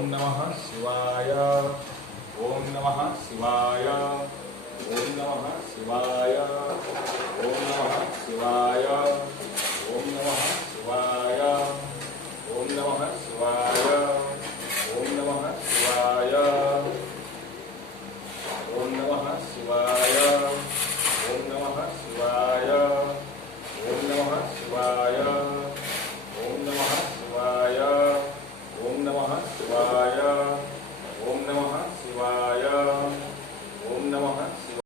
ఓం నమః శివాయ ఓం నమః శివాయ ఓం నమః శివాయ ఓం నమః శివాయ ఓం నమః శివాయ ఓం నమః శివాయ ఓం నమః శివాయ ఓం నమః శివాయ ఓం నమః శివాయ ఓం నమః శివాయ ఓం నమః శివాయ ఓం నమః శివాయ